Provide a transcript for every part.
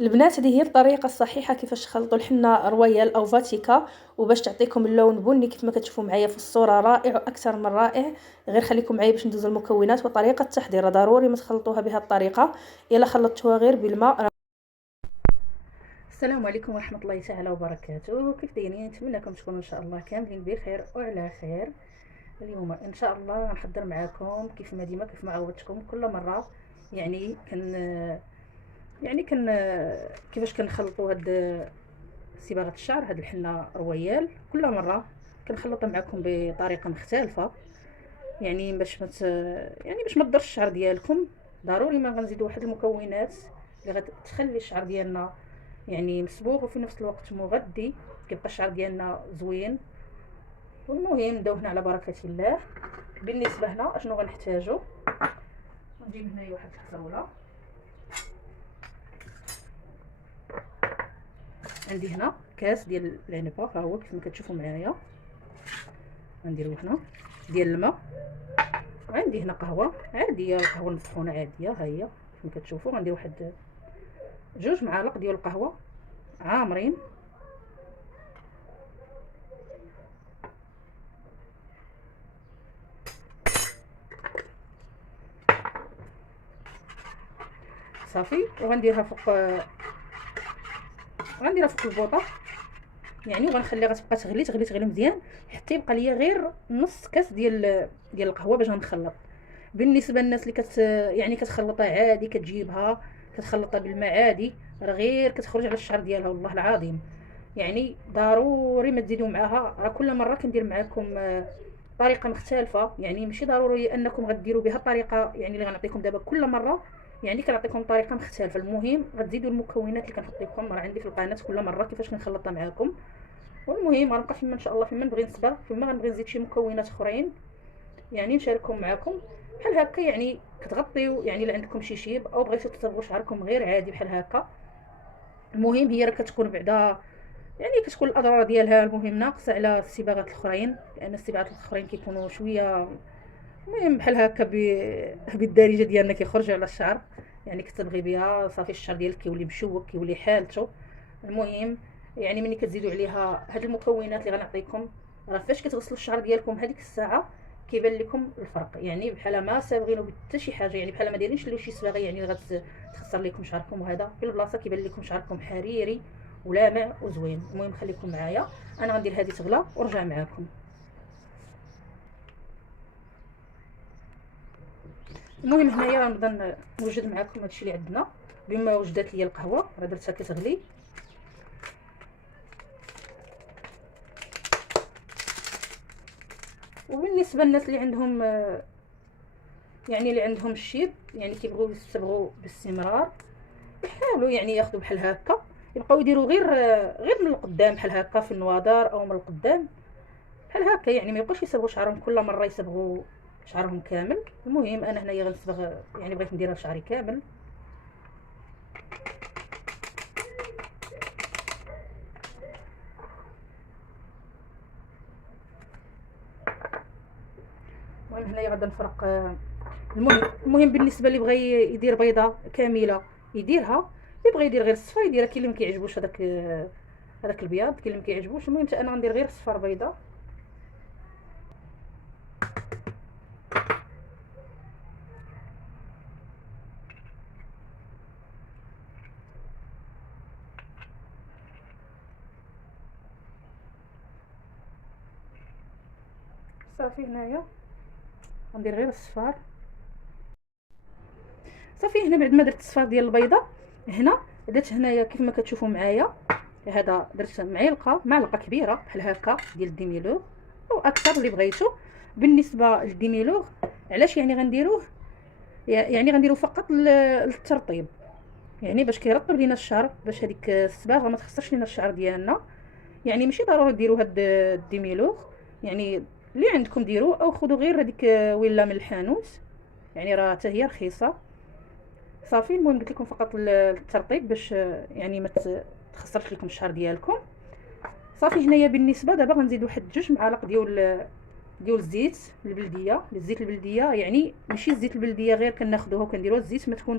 البنات، هذه هي الطريقه الصحيحه كيفاش تخلطوا الحنه رويال او فاتيكا وباش تعطيكم اللون بني كيف ما كتشوفوا معايا في الصوره. رائع واكثر من رائع. غير خليكم معايا باش ندوز المكونات وطريقه التحضير. ضروري ما تخلطوها بهذه الطريقه. يلا خلطتوها غير بالماء. السلام عليكم ورحمه الله تعالى وبركاته. كيف دايرين؟ نتمنىكم تكونوا ان شاء الله كاملين بخير وعلى خير. اليوم ان شاء الله غنحضر معكم كيف ما ديما، كيف ما عودتكم كل مره. يعني كن يعني كن كيفاش كنخلطوا هاد صباغه الشعر، هاد الحنه رويال. كل مره كنخلطها معكم بطريقه مختلفه، يعني باش ما تضرش الشعر ديالكم. ضروري ما غنزيدوا واحد المكونات اللي غتخلي الشعر ديالنا يعني مصبوغ وفي نفس الوقت مغذي، كيبقى الشعر ديالنا زوين. والمهم نبداو هنا على بركه الله. بالنسبه هنا اشنو غنحتاجو؟ نجيب هنايا واحد الكسروله. عندي هنا كاس ديال العنبه، ها هو كيف ما كتشوفوا معايا. غنديرو هنا ديال الماء. عندي هنا قهوه عاديه، القهوه المطحونه عاديه، ها هي كيف ما كتشوفوا. غندير واحد 2 معالق ديال القهوه عامرين. صافي. وغنديرها فوق البوطه، يعني وغنخليها غتبقى تغلي مزيان حتى يبقى ليا غير نص كاس ديال القهوه باش غنخلط. بالنسبه للناس اللي يعني كتخلطها عادي، كتجيبها كتخلطها بالماء عادي، راه غير كتخرج على الشعر ديالها والله العظيم. يعني ضروري ما تزيدوا معاها. راه كل مره كندير معكم طريقه مختلفه، يعني ماشي ضروري انكم غديروا بها الطريقه يعني اللي غنعطيكم دابا. كل مره يعني كنعطيكم طريقه مختلفه. المهم غتزيدوا المكونات اللي كنحط لكم، راه عندي في القناه كل مره كيفاش كنخلطها معكم. والمهم غنبقى فيما ان شاء الله، فيما نبغي نصبر، فيما غنبغي نزيد شي مكونات اخرين يعني نشاركهم معكم بحال هكا. يعني كتغطيو يعني الا عندكم شي شيب او بغيتو تصبغوا شعركم غير عادي بحال هكا. المهم هي راه كتكون بعدا يعني كتكون الاضرار ديالها المهم ناقصه على الصباغات الاخرين، لان الصباغات الاخرين كيكونوا شويه المهم بحال هكا بالدارجه ديالنا كيخرجوا على الشعر. يعني كتبغي بها صافي الشعر ديالك كيولي مشوك، كيولي حالته. المهم يعني ملي كتزيدوا عليها هاد المكونات اللي غنعطيكم، راه فاش كتغسلوا الشعر ديالكم هذيك الساعه كيبان لكم الفرق. يعني بحال ما صابغينو حتى شي حاجه، يعني بحال ما دايرينش له شي صباغه يعني غتخسر لكم شعركم. وهذا في البلاصه كيبان لكم شعركم حريري ولامع وزوين. المهم خليكم معايا، انا غندير هذه تغلى ورجع معاكم. المهم هنايا غنبدا نوجد معكم هادشي اللي عندنا. بما وجدت ليا القهوه راه درتها كتغلي. وبالنسبه للناس اللي عندهم يعني اللي عندهم الشيب يعني كيبغيو يصبغوا باستمرار، يحاولوا يعني ياخذوا بحال هكا، يبقاو يديروا غير من القدام بحال هكا في النوادر او من القدام بحال هكا. يعني ما يبقاوش يصبغوا شعرهم كل مره يصبغوا شعرهم كامل. المهم انا هنايا غنصبغ، يعني بغيت نديرها شعري كامل. المهم هنايا غادا نفرق. المهم بالنسبه اللي بغى يدير بيضه كامله يديرها، اللي بغى يدير غير الصفار يديرها. كاين اللي ما كيعجبوش هذاك البياض، كاين اللي ما كيعجبوش. المهم حتى انا غندير غير صفار بيضه. صافي هنايا غندير غير الصفار. صافي هنا بعد ما درت الصفار ديال البيضه، هنا درت هنايا كيف ما كتشوفوا معايا. هذا درت معلقه كبيره بحال هكا ديال الديميلوغ او اكثر اللي بغيتو. بالنسبه للديميلوغ علاش يعني غنديروه؟ يعني غنديرو فقط للترطيب، يعني باش كيرطب لينا الشعر، باش هذيك الصباغه ما تخسرش لينا الشعر ديالنا. يعني ماشي ضروري ديروا هاد الديميلوغ، يعني اللي عندكم ديروه او خذوا غير هذيك ولا من الحانوت، يعني راه حتى هي رخيصه. صافي. المهم قلت لكم فقط الترطيب باش يعني ما تخسرش لكم الشعر ديالكم. صافي. هنايا بالنسبه دابا غنزيد واحد 2 معالق ديال الزيت البلديه. الزيت البلديه يعني ماشي الزيت البلديه غير كناخذوها وكنديروها، الزيت ما تكون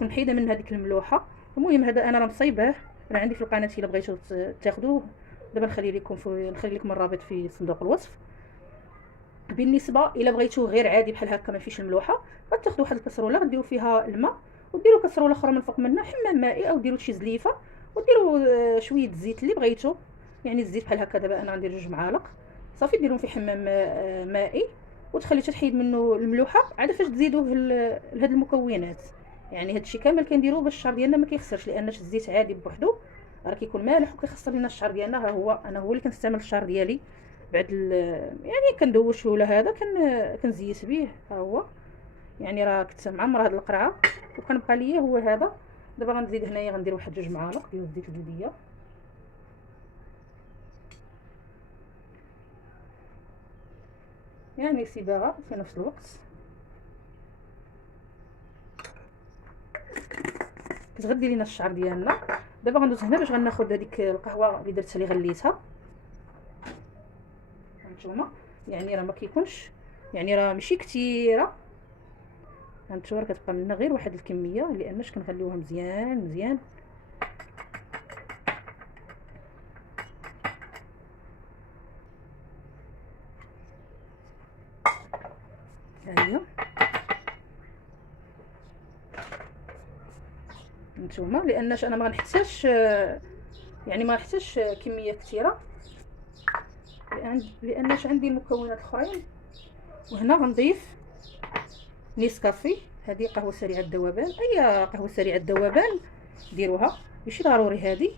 محيده من هذيك الملوحه. المهم هذا انا راه مصايباه، راه عندي في القناه الا بغيتو تاخذوه. دابا نخلي لكم الرابط في صندوق الوصف. بالنسبه الا بغيتوه غير عادي بحال هكا ما فيش الملوحه، غتاخذوا واحد الكسروله غديروا فيها الماء، وديروا كسروله اخرى من فوق منها حمام مائي، او ديروا شي زليفه وديروا شويه الزيت اللي بغيتو. يعني الزيت بحال هكا دابا انا غندير 2 معالق صافي، ديرهم في حمام مائي، وتخلي تحيد منه الملوحه عاد فاش تزيدوه لهاد المكونات. يعني هادشي كامل كنديروه باش الشعر ديالنا ما كيخسرش، لان الزيت عادي بوحدو راه كيكون مالح وكيخسر لنا الشعر ديالنا. ها هو انا هو اللي كنستعمل الشعر ديالي بعد يعني كندوش ولا هذا كنزيت به. ها هو يعني راه كنت معمره هاد القرعه وكنبقى ليا هو هذا. دابا غنزيد هنايا غندير واحد 2 معالق ديال الزيت البلديه. يعني صباغه في نفس الوقت كتغدي لينا الشعر ديالنا. دابا غندوز هنا باش غناخذ هذيك القهوه اللي درتها اللي غليتها. هانتوما يعني راه ما كيكونش، يعني راه ماشي كثيره، هانتوما كتبقى منها غير واحد الكميه لاناش كنخليوها مزيان مزيان. ها هي هانتوما لاناش انا ما غنحتاجش، يعني ما نحتاجش كميه كثيره لاناش عندي المكونات الاخرين. وهنا غنضيف نيسكافي، هذه قهوه سريعه الذوبان، اي قهوه سريعه الذوبان ديروها، ماشي ضروري هذه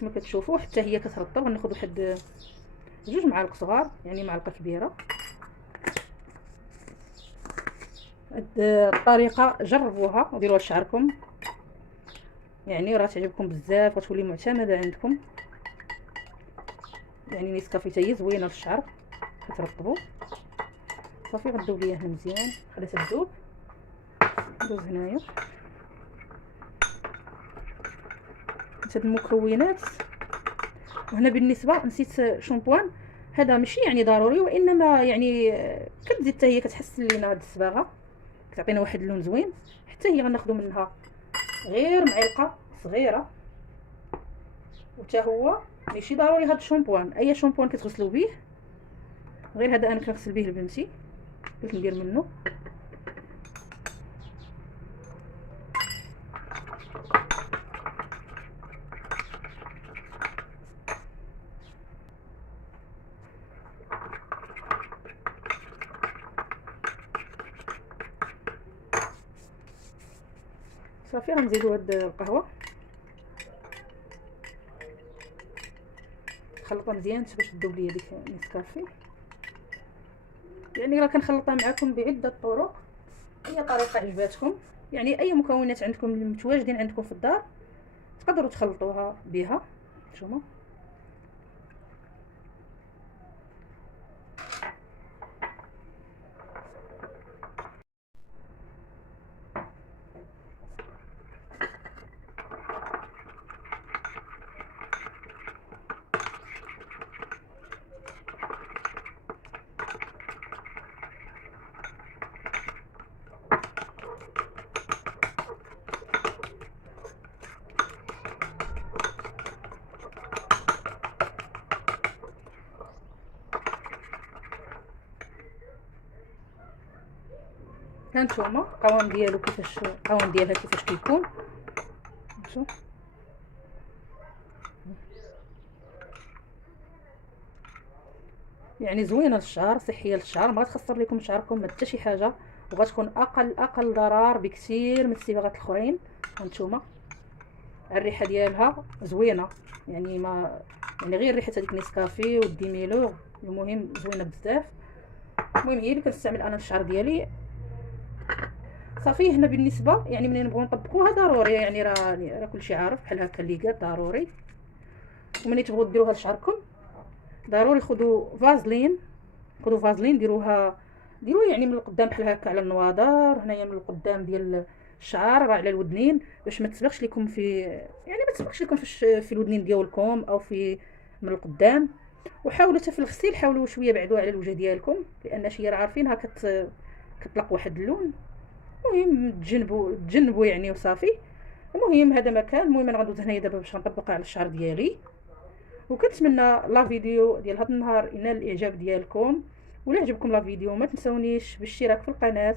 كما كتشوفوا حتى هي كترطب. غناخذ واحد 2 معالق صغار، يعني معلقه كبيره. هاد الطريقه جربوها وديروها لشعركم، يعني راه تعجبكم بزاف وتولي معتمده عندكم. يعني نيسكافي حتى هي زوينه للشعر كترطبوا. صافي غدوب ليا هنا مزيان، خليتها تذوب. ندوز هنايا هاد المكونات. وهنا بالنسبه نسيت شامبوان، هذا ماشي يعني ضروري وانما يعني كتزيد حتى هي كتحسن لينا هاد الصباغه، كتعطينا واحد اللون زوين. حتى هي غناخذوا منها غير معلقه صغيره، وتا هو ماشي ضروري هاد الشامبوان، اي شامبوان كتغسلوا به، غير هذا انا كنغسل به لبنتي قلت ندير منه. صافي غنزيدوا هاد القهوه نخلطها مزيان باش تذوب ليا ديك نيسكافي. يعني راه كنخلطها معكم بعده طرق، اي طريقه عجباتكم، يعني اي مكونات عندكم متواجدين عندكم في الدار تقدروا تخلطوها بها. نتوما هانتوما القوام ديالو كيفاش، القوام ديالها كيفاش كيكون. شوف يعني زوينه للشعر، صحيه للشعر، ما غتخسر لكم شعركم حتى شي حاجه، وغتكون اقل ضرر بكثير من الصبغات الاخرين. هانتوما الريحه ديالها زوينه، يعني ما يعني غير ريحه هذيك نيسكافي والديميلو، المهم زوينه بزاف. المهم هي اللي كنستعمل انا الشعر ديالي. صافي هنا بالنسبه يعني ملي نبغيو نطبقوها ضروري، يعني راه كلشي عارف بحال هكا اللي قاد ضروري. وملي تبغوا ديروها لشعركم ضروري خذوا فازلين، ديروها، ديروا يعني من القدام بحال هكا على النواظر، هنايا من القدام ديال الشعر راه على الودنين، باش ما تسبقش لكم في، يعني ما تسبقش لكم في الودنين ديالكم او في من القدام. وحاولوا حتى في الغسيل حاولوا شويه بعدوها على الوجه ديالكم، لان شي راه عارفينها كتطلق واحد اللون. المهم تجنبوا يعني وصافي. المهم هذا ما كان. المهم انا غندوز هنايا دابا باش نطبقها على الشعر ديالي، وكنتمنى لا فيديو ديال هذا النهار ينال الاعجاب ديالكم. ولا عجبكم لا فيديو ما تنسونيش بالاشتراك في القناه.